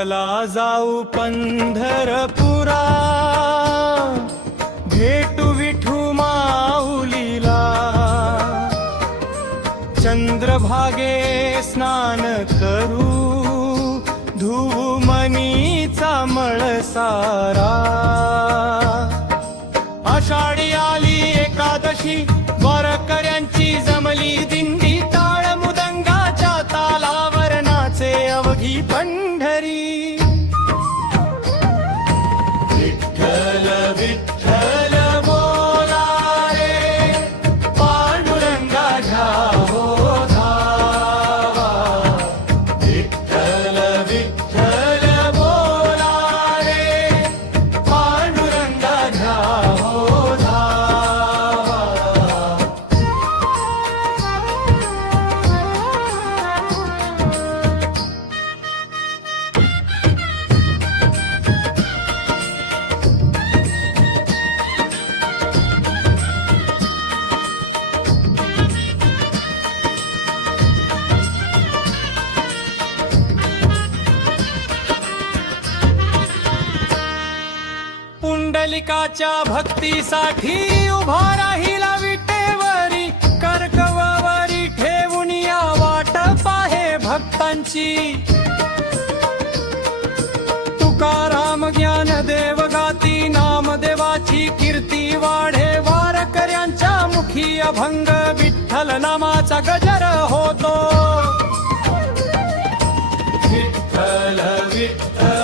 चला जाऊ पंढरपुरा, भेटू विठू माऊलीला. चंद्रभागे स्नान करू, धुवू मनीचा मळसारा. आषाढी आली एकादशी, वारकऱ्यांची जमली दिंडी. टाळ मुदंगाच्या तालावर नाचे अवघी पंढरी. विठ्ठल विठ्ठल बोला रे, पांडुरंगा घ्यावो धावा. विठ्ठल विठ्ठल बोला रे, पांडुरंगा घ्यावो धावा. पुंडलिकाच्या भक्तीसाठी उभा राहिला विटेवरी. कर्कवावरी ठेवून या वाट पाहे भक्तांची. तुकाराम ज्ञानदेव गाती, नामदेवाची कीर्ती वाढे. वारकऱ्यांच्या मुखी अभंग, विठ्ठल नामाचा गजर होतो. विठ्ठल विठ्ठल